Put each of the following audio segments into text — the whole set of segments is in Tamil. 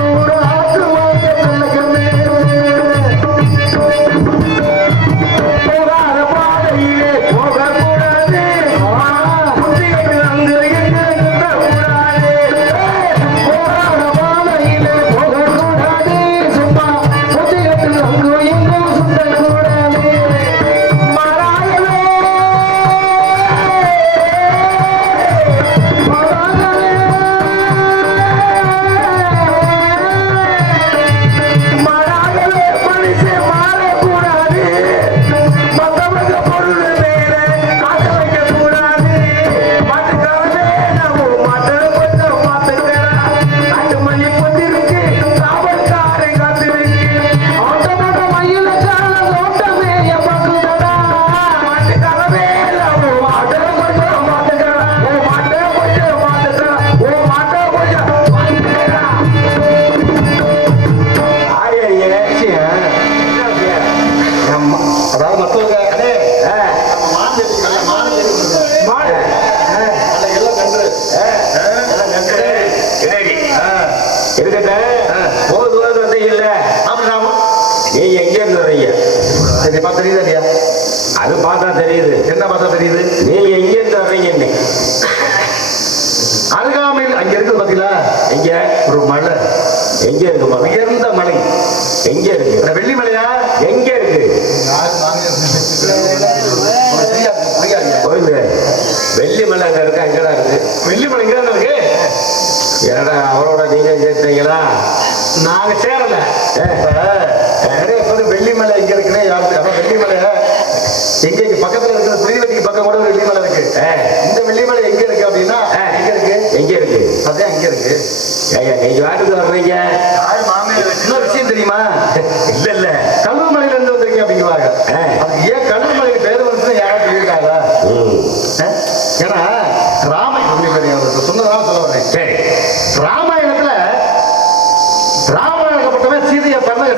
Segura நாங்க சேரல. ஏ. இப்ப நிறைய பேர் வெள்ளி மலை எங்க இருக்குன்னு யாருக்கு அதான் வெள்ளி மலை எங்க இங்க பக்கத்துல இருக்கிற புலிவெட்டிக்கு பக்கம் கூட ஒரு வெள்ளி மலை இருக்கு. இந்த வெள்ளி மலை எங்க இருக்கு அப்படின்னா. எங்க இருக்கு? எங்க இருக்கு? அதான் எங்க இருக்கு. ஏங்க நீங்க வாட்டுக்கு வர்றீங்க? இன்னொரு விஷயம் தெரியுமா? இல்ல இல்ல. இருந்து வந்திருக்கீங்க அப்படிங்குவாங்க. அதுக்கு ஏன் கல்வமலைக்கு பேர் வந்துச்சுன்னு யாராவது சொல்லியிருக்காங்களா? ஏன்னா ராமை சொன்னதால சொல்ல வரேன். சரி. ராமாயணத்துல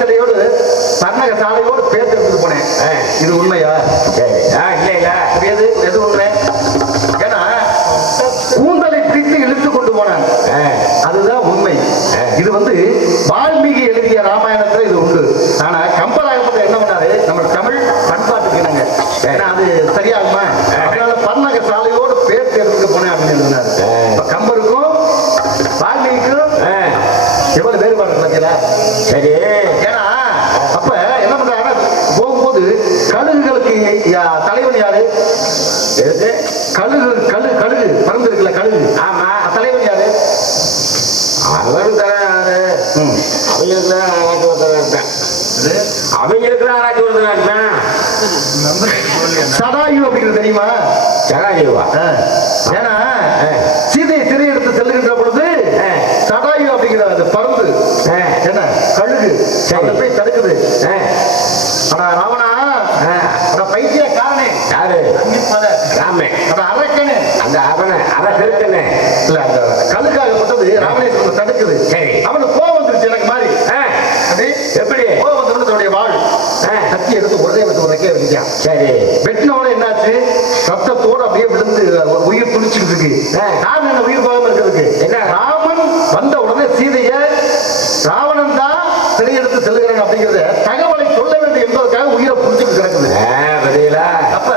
சீதைய பர்ணக சிலையோடு பேர் எடுத்துட்டு போனேன். இது உண்மையா? இல்ல இல்ல. எது எது உண்மை? ஏன்னா கூந்தலை பிடித்து இழுத்து கொண்டு போனான். ஆ. அதுதான் உண்மை. இது வந்து வால்மீகி எழுதிய ராமாயணத்துல இது உண்டு. ஆனா கம்பராயணத்துல என்ன பண்ணாரு? நம்ம தமிழ் பண்பாட்டுக்கு நாங்க ஏன்னா அது சரியாகுமா? அதனால பன்னக சாலையோடு பேர் தேர்வுக்கு போனேன் அப்படின்னு எழுதினாரு. இப்ப கம்பருக்கும் வால்மீகிக்கும். எவ்வளவு வேறுபாடு இருக்கு பாத்தீங்களா? சரி ஏன்னா அப்ப என்ன பண்றாங்கன்னா போகும்போது கழுகுகளுக்கு யா- தலைவன் யாரு எதுக்கு கழுகு கழுகு கழுகு பறந்து இருக்குல்ல கழுகு ஆமா. தலைவன் யாரு? அவன் தராரு ம். அவங்களுக்கு தான் ஆராய்ச்சி ஒருத்தர் இருப்பேன். அவங்களுக்கு தான் ஆராய்ச்சி ஒருத்தர் இருப்பேன். சடாயு அப்படிங்கிறது தெரியுமா? ஆ. ஏன்னா. சீதையை சிறை எடுத்து செல்லுகின்ற பொழுது ஆ. சடாயு அப்படிங்கிற அந்த பருந்து. என்ன? கழுகு. போய் சரி. வெட்டினோட என்னாச்சு? ரத்தத்தோட அப்படியே விழுந்து உயிர் துடிச்சுட்டு இருக்கு. என்ன? உயிர் போகாம இருக்கிறதுக்கு. என்ன? ராமன் வந்த உடனே சீதைய ராவணன் தான் சிறையெடுத்து செல்லுகிறான் அப்படிங்கறத தகவலை சொல்ல வேண்டும் என்பதற்காக உயிரை புடிச்சுட்டு கிடக்குது ஆ, பதிலா அப்ப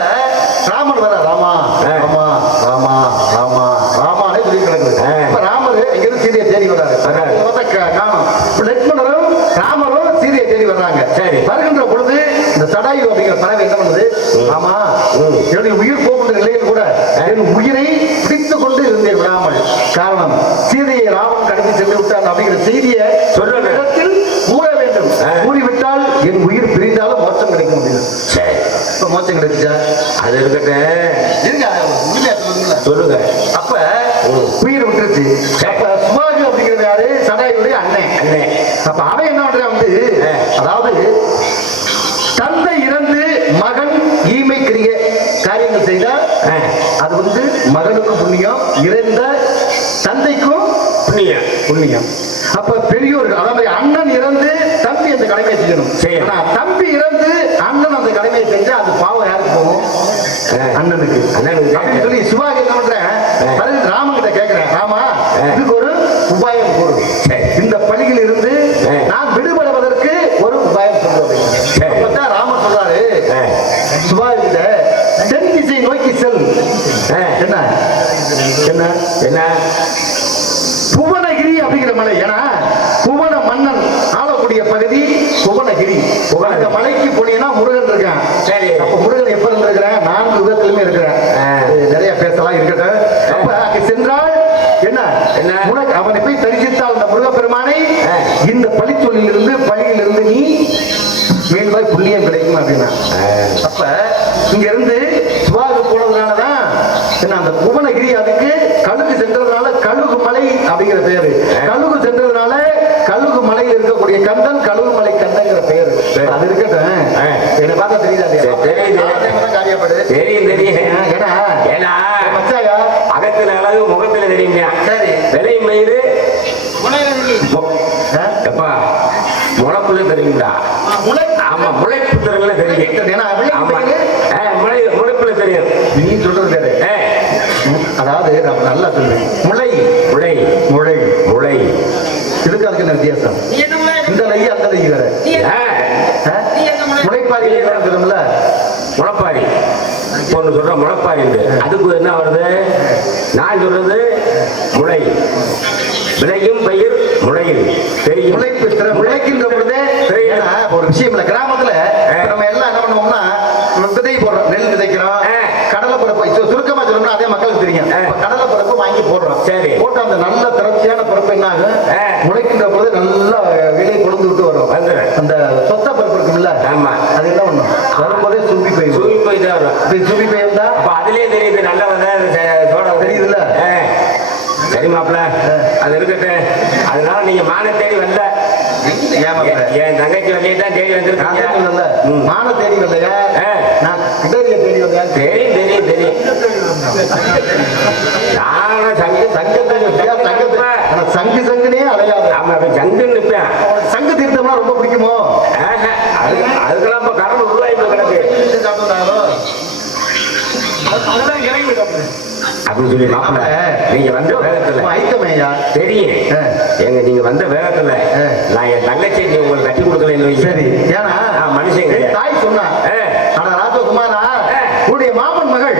ராமன் வர ராமா ஆ. ராமா ராமா ராமா ராமானே சொல்லி கிடக்குது ஆ. இப்ப ராமர் எங்கிருந்து சீதையை தேடி வர்றாரு வர்றாரு. இங்க பார்த்தா கா- காணோம் இப்ப லட்சுமணரும் ராமரும் சீதையை தேடி வர்றாங்க சரி. வருகின்ற பொழுது இந்த சடாயு அப்படிங்கிற பறவை என்ன பண்ணுது ஆமா ம். என்னுடைய உயிர் போகின்ற நிலையில் கூட என் உயிரை பிடித்துக் கொண்டு இருந்தேன் விடாமல். காரணம் சீதையை ராமன் கடத்தி சென்று விட்டான் அப்படிங்கிற செய்தியை சொல்லணும். இடத்தில் கூற வேண்டும். கூறிவிட்டால் என் உயிர் பிரிந்தாலும் மோட்சம் கிடைக்கும் அப்படின்னு சரி. இப்ப மோட்சம் கிடைச்சா அது இருக்கட்டும். சொல்லுங்க. அப்ப. உயிர் விட்டுருச்சு. அப்ப சுபாகு அப்படிங்கிறது யாரு? சடாயுடைய அண்ணன். அண்ணே. அப்ப அவன் என்ன பண்றான் வந்து. அதாவது தந்தை இறந்து மகன் ஈமை கிரிய காரியங்கள் காரியங்கள் செய்தா ஆ, அது வந்து மகனுக்கும் புண்ணியம் இறந்த தந்தைக்கும் புண்ணியம். புண்ணியம். அப்ப பெரியோர்கள் அதாவது அண்ணன் இறந்து தம்பி அந்த கடமையை செய்யணும். ஆனா தம்பி இறந்து அண்ணன் அந்த கடமையை செஞ்சா அது பாவம் யாருக்கு போகும். அண்ணனுக்கு. அண்ணனுக்கு. சொல்லி சிவாஜி ராமன் கிட்ட கேட்கிறேன் ராமா ஆ. இதுக்கு ஒரு உபாயம் கூறு சரி. இந்த பணியில் இருந்து ஆ. நான் விடுபடுவதற்கு ஒரு உபாயம் சொல்றேன் சரி. அப்பதான் ராமன் சொல்றாரு ஆ, சிவாஜி கிட்ட தென் திசை நோக்கி செல் ஆ. என்ன என்ன என்ன புவனகிரி அப்படிங்கிற மலை ஏன்னா புவன மன்னன் ஆளக்கூடிய பகுதி புவனகிரி புவனகிரி. அந்த மலைக்கு போனீங்கன்னா முருகன் இருக்கான் சரி. அப்ப முருகன் எப்ப இருந்திருக்கிறேன் நான்கு விதத்திலுமே இருக்கிறேன் ஆ. இது நிறைய பேசலாம் இருக்கட்டும் அப்ப அங்க சென்றால் என்ன என்ன? உனக்கு அவனை போய் தரிசித்தால் அந்த முருகப்பெருமானை. இந்த பழிச்சொல்லிலிருந்து பழியிலிருந்து நீ மேல்வாய் புண்ணியம் கிடைக்கும் அப்படின்னா அப்ப இங்க இருந்து சிவாவுக்கு போனதுனாலதான் என்ன அந்த புவனகிரி அதுக்கு கழுகு சென்றதுனால கழுகு மலை அப்படிங்கிற பேரு கழுகு சென்றதுனால கழுகு மலையில் இருக்கக்கூடிய கந்தன் கழுகு மலை கந்தங்கிற பேரு. அது இருக்கட்டும். என்ன பார்த்தா தெரியுதா இல்லையா? சரி, தெரியுது. நாலு time தான் காரியப்படு தெரியும் தெரியும் ஏன்னா ஏன்னா மச்சாயா அகத்துல அழகு முகத்துல தெரியுங்க சரி. விலை மயிறு மு- ஆ? எப்பா முளப்புல தெரியுங்களா முளை ஆமா முளைப்பு திறங்கள தெரியும் ஏன்னா விளை ஆமா மயிறு ஆ, முளை முளைப்புல தெரியும் நீ சொல்றது கேளு. ஏ, அதாவது நம்ம நல்லா சொல்லுவேன் முளை முளை முளை முளை இதுக்கு அதுக்கு என்ன வித்தியாசம்? இந்த லை அந்த லை வேற? முளைப்பாரி தெரியுமில்ல முளைப்பாரி. பொண்ணு சொல்ற முளைப்பாரி. அதுக்கு என்ன வருது? நான் சொல்றது முளை. விளையும் பயிர் முளையில். தெரியும். என் தங்கச்சி வழியே தான் தேடி வந்திருக்கீங்க? சொல்லல ம். மான தேடி ஆ. நான் இடரிய தேடி வந்தேன் தெரியும் தெரியும் தெரியும். நானும் சங்கு சங்கத்தை? சங்கத்தை சங்கு சங்குனே அலையாத. ஆமா சங்குன்னு உனக்கு சங்கு தீர்த்தம்னா ரொம்ப பிடிக்குமோ? அதுக்கெல்லாம் இப்ப கடன் உருவாகி அப்படின்னு சொல்லி மாப்பிள நீங்க வந்த வேகத்துல ஐட்டமேயா தெரியும். எங்க நீங்க வந்த வேகத்துல. நான் என் தங்கச்சி நீ உங்களுக்கு கட்டி கொடுக்கல சரி. ஏன்னா மனுஷங்க. தாய் சொன்னா. ஆனா ராஜகுமாரா. உன்னுடைய மாமன் மகள்.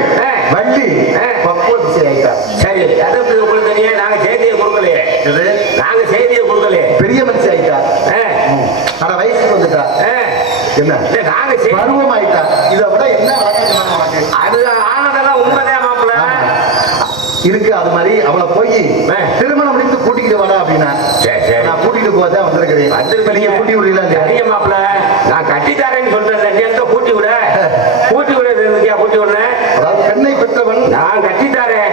வள்ளி. ஆ. பக்குவ திசை ஆயிட்டா சரி அது உங்களுக்கு தெரியும்? நாங்க செய்தியை கொடுக்கலையே. நாங்க செய்தியை கொடுக்கலையே. பெரிய மனுஷி ஆயிட்டா. ஆனா வயசுக்கு வந்துட்டா. என்ன? நாங்க பருவம் ஆயிட்டா இதை விட என்ன வழக்கம் உண்மைதான் இருக்கு அது மாதிரி அவளை போய். திருமணம் முடித்து கூட்டிக்கிட்டு வாடா அப்படின்னா. நான் கூட்டிட்டு போதான் வந்திருக்கிறேன். இப்ப வந்திருப்பீங்க. நீங்க கூட்டி விடல இல்லையா? சரிங்க மாப்பிள நான் கட்டித்தாரேன்னு சொல்றேன். நீ எந்த கூட்டி விட. கூட்டி விட இருந்துக்கியா கூட்டி விடுறேன் அதாவது பெண்ணை பெற்றவன் நான் கட்டித்தாரேன்.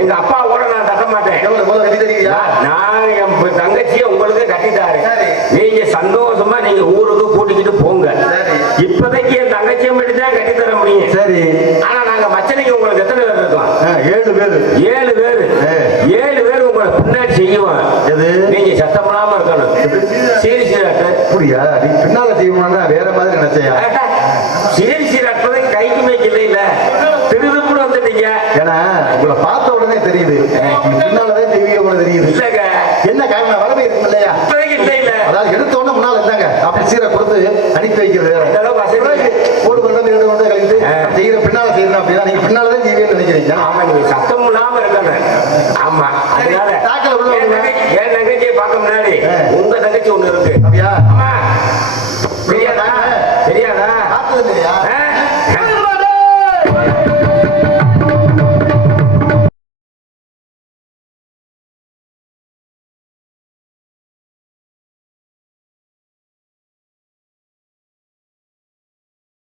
எங்க அப்பா கூட நான் தட்ட மாட்டேன். கட்டி தெரியுதா நான் என் தங்கச்சியை உங்களுக்கு கட்டித்தாரேன். சரி. நீங்க சந்தோஷமா நீங்க ஊருக்கு கூட்டிக்கிட்டு போங்க. சரி. இப்போதைக்கு என் தங்கச்சியை மட்டும் தான் கட்டித்தர முடியும். சரி. ஆனா நாங்க மச்சனைக்கு உங்களுக்கு எத்தனை பேர் இருக்கோம் ஆ, ஏழு பேரு. ஏழு பேர். ஏழு பேர் உங்களை பின்னாடி எது? நீங்க சத்தம் இல்லாம இருக்கணும் சீரி சீராட்டு அப்படியா? நீ பின்னால செய்வோம்னா வேற மாதிரி நினைச்சையா? சீரி சீராட்டுறது கைக்கு மேய்க்கல இல்ல. திருதுப்புன்னு வந்துட்டீங்க. ஏன்னா உங்களை பார்த்த உடனே தெரியுது. பின்னாலதான் செய்வீங்க போல தெரியுது. இல்லங்க. என்ன காரணம்? வரவே இருக்கும் இல்லையா அதாவது எடுத்த உடனே முன்னால இருந்தாங்க. அப்படி சீரை கொடுத்து அனுப்பி வைக்கிறது. ஒரு கொண்டு இரண்டு கொண்டு கழித்து. செய்யற பின்னால செய்யணும் அப்படின்னா நீங்க பின்னாலதான் செய்வீங்கன்னு நினைக்கிறீங்க. ஆமா நீங்க சத்தம் இல்லாம இருக்கணும் ஆமா அதனால தாக்கல உள்ள என் தங்கச்சியை பார்க்க முன்னாடி. உங்க தங்கச்சி ஒண்ணு இருக்கு. அப்படியா?